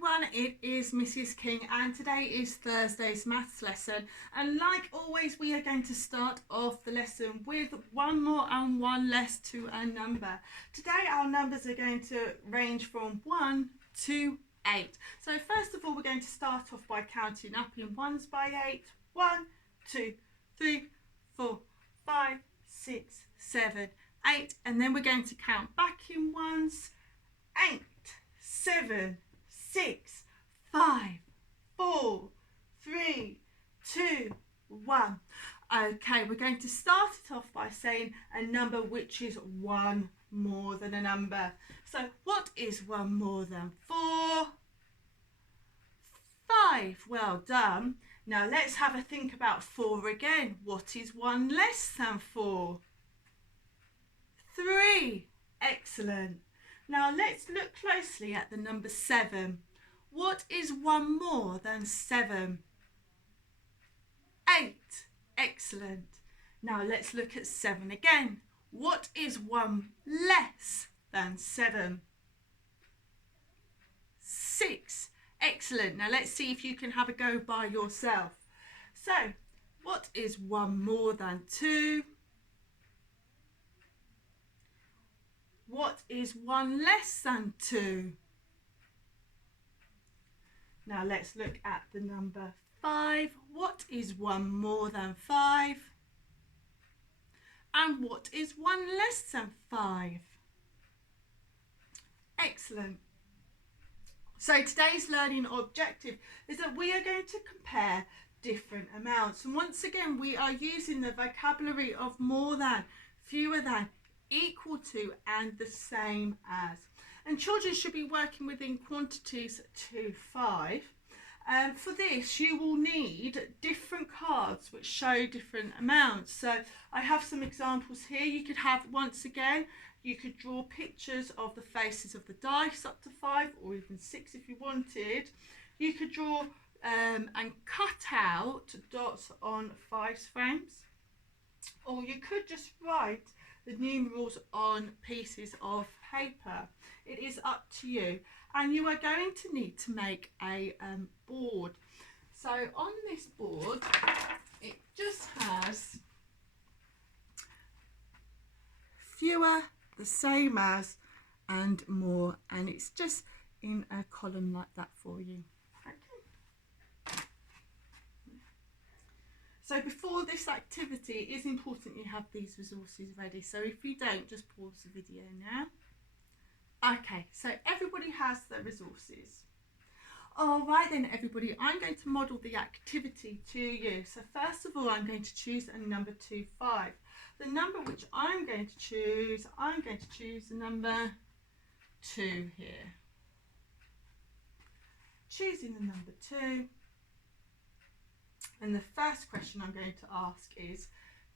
everyone, it is Mrs. King and today is Thursday's maths lesson, and like always we are going to start off the lesson with one more and one less to a number. Today our numbers are going to range from 1 to 8. So first of all we're going to start off by counting up in ones by 8. 1, 2, 3, 4, 5, 6, 7, 8, and then we're going to count back in ones. 8, 7, 6, 5, 4, 3, 2, 1. Okay, we're going to start it off by saying a number which is one more than a number. So what is one more than 4? 5. Well done. Now let's have a think about 4 again. What is one less than 4? 3. Excellent. Now let's look closely at the number 7. What is one more than 7? 8. Excellent. Now let's look at 7 again. What is one less than 7? 6. Excellent. Now let's see if you can have a go by yourself. So, what is one more than 2? What is one less than 2? Now let's look at the number 5. What is one more than 5? And what is one less than 5? Excellent. So today's learning objective is that we are going to compare different amounts. And once again, we are using the vocabulary of more than, fewer than, equal to and the same as. And children should be working within quantities to 5. For this you will need different cards which show different amounts. So I have some examples here. You could have, once again, you could draw pictures of the faces of the dice up to 5 or even 6 if you wanted. You could draw and cut out dots on 5 frames, or you could just write the numerals on pieces of paper. It is up to you, and you are going to need to make a board. So on this board it just has fewer, the same as, and more, and it's just in a column like that for you. So before this activity, it is important you have these resources ready. So if you don't, just pause the video now. Okay, so everybody has their resources. All right then everybody, I'm going to model the activity to you. So first of all, I'm going to choose a number 2, 5. The number which I'm going to choose the number 2 here. Choosing the number 2. And the first question I'm going to ask is,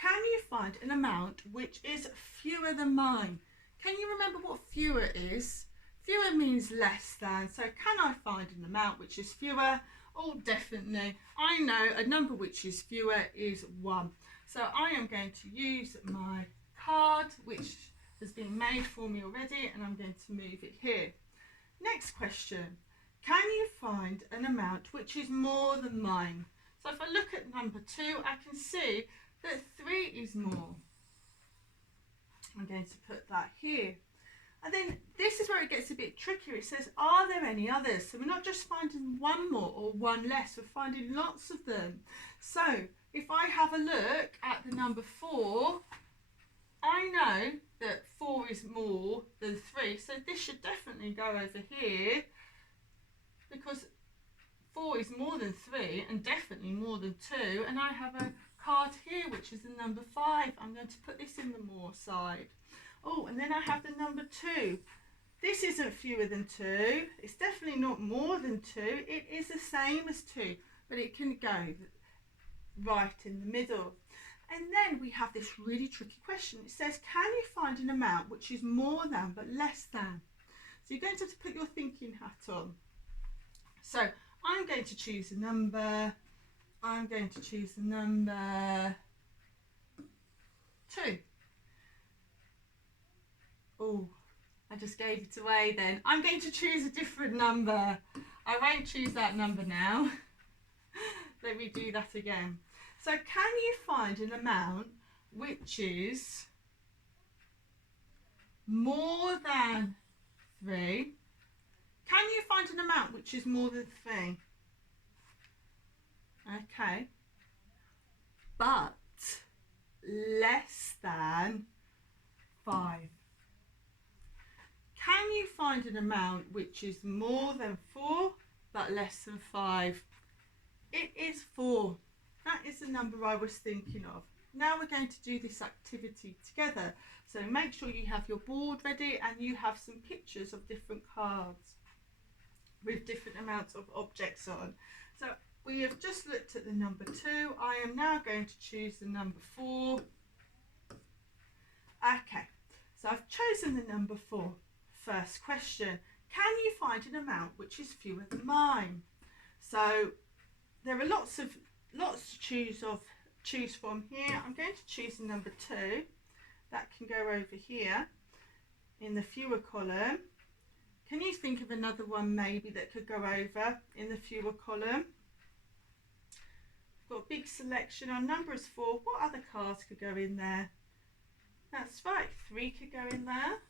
can you find an amount which is fewer than mine? Can you remember what fewer is? Fewer means less than. So can I find an amount which is fewer? Oh, definitely. I know a number which is fewer is 1. So I am going to use my card which has been made for me already, and I'm going to move it here. Next question. Can you find an amount which is more than mine? So if I look at number 2, I can see that 3 is more. I'm going to put that here. And then this is where it gets a bit trickier. It says, are there any others? So we're not just finding one more or one less, we're finding lots of them. So if I have a look at the number 4, I know that 4 is more than 3. So this should definitely go over here, because 4 is more than 3 and definitely more than 2, and I have a card here which is the number 5. I'm going to put this in the more side. Oh, and then I have the number 2. This isn't fewer than 2. It's definitely not more than 2. It is the same as 2, but it can go right in the middle. And then we have this really tricky question. It says, can you find an amount which is more than but less than? So you're going to have to put your thinking hat on. So I'm going to choose a number. I'm going to choose the number 2. Oh, I just gave it away then. I'm going to choose a different number. I won't choose that number now. Let me do that again. So can you find an amount which is more than 3? Can you find an amount which is more than 3? Okay. But less than 5. Can you find an amount which is more than 4 but less than 5? It is 4. That is the number I was thinking of. Now we're going to do this activity together. So make sure you have your board ready and you have some pictures of different cards with different amounts of objects on. So we have just looked at the number 2. I am now going to choose the number 4. Okay, so I've chosen the number 4. First question, can you find an amount which is fewer than mine? So there are lots to choose from here. I'm going to choose the number 2. That can go over here in the fewer column. Can you think of another one maybe that could go over in the fewer column? Got a big selection. Our number is 4. What other cards could go in there? That's right, 3 could go in there.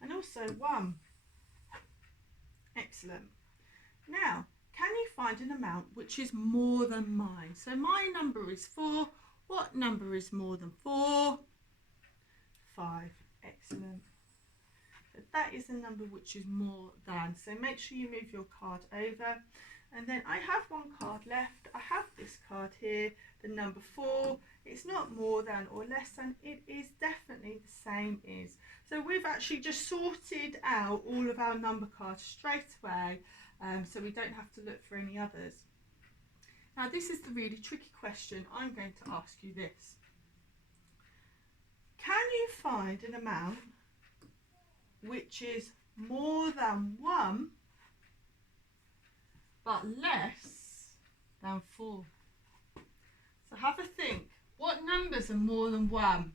And also 1. Excellent. Now, can you find an amount which is more than mine? So my number is 4. What number is more than 4? 5. Excellent. So that is the number which is more than. So make sure you move your card over. And then I have one card left. I have this card here, the number 4. It's not more than or less than. It is definitely the same as. So we've actually just sorted out all of our number cards straight away, so we don't have to look for any others. Now this is the really tricky question. I'm going to ask you this. Can you find an amount which is more than 1 but less than 4? So have a think. What numbers are more than 1?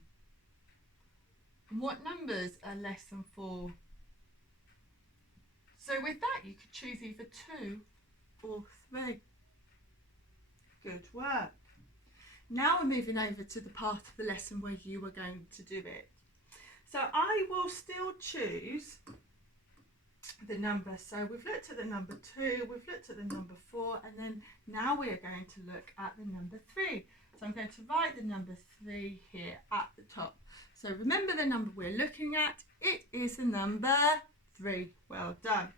And what numbers are less than 4? So with that you could choose either 2 or 3. Good work. Now we're moving over to the part of the lesson where you are going to do it. So I will still choose the number. So we've looked at the number 2, we've looked at the number 4, and then now we are going to look at the number 3. So I'm going to write the number 3 here at the top. So remember the number we're looking at. It is the number 3. Well done.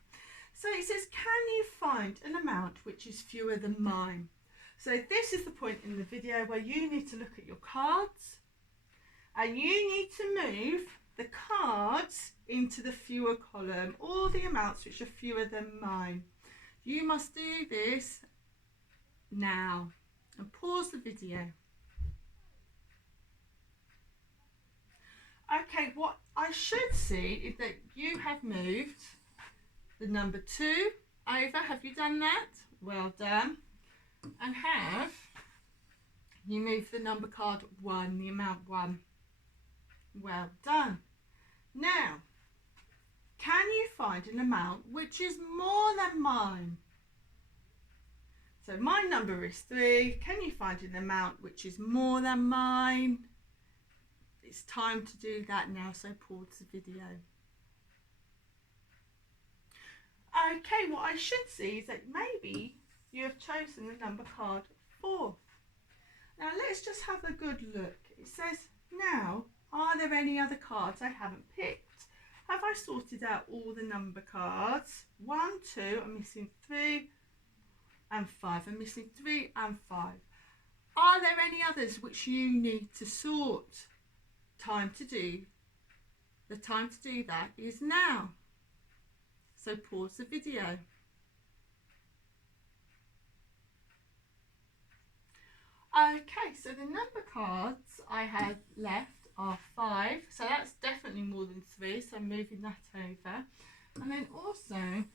So it says, can you find an amount which is fewer than mine? So this is the point in the video where you need to look at your cards and you need to move the cards into the fewer column, all the amounts which are fewer than mine. You must do this now and pause the video. Okay, what I should see is that you have moved the number 2 over. Have you done that? Well done. And have you moved the number card 1, the amount 1? Well done. Now, can you find an amount which is more than mine? So my number is 3. Can you find an amount which is more than mine? It's time to do that now, so pause the video. Okay, what I should see is that maybe you have chosen the number card 4. Now let's just have a good look. It says, now, are there any other cards I haven't picked? Have I sorted out all the number cards? 1, 2, I'm missing 3 and 5. I'm missing 3 and 5. Are there any others which you need to sort? The time to do that is now. So pause the video. Okay, so the number cards I have left are 5, so that's definitely more than 3, so I'm moving that over. And then also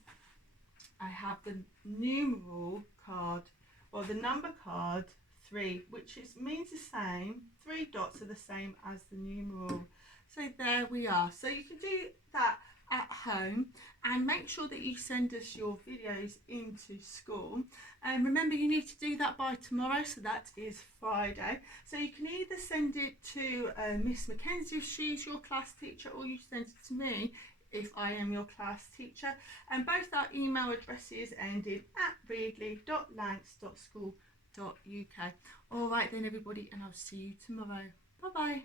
I have the numeral card, or the number card 3, which means the same. 3 dots are the same as the numeral. So there we are. So you can do that at home, and make sure that you send us your videos into school. And remember, you need to do that by tomorrow, so that is Friday. So you can either send it to Miss Mackenzie if she's your class teacher, or you send it to me if I am your class teacher. And both our email addresses ended at readley.lancs.school.uk. All right then, everybody, and I'll see you tomorrow. Bye bye.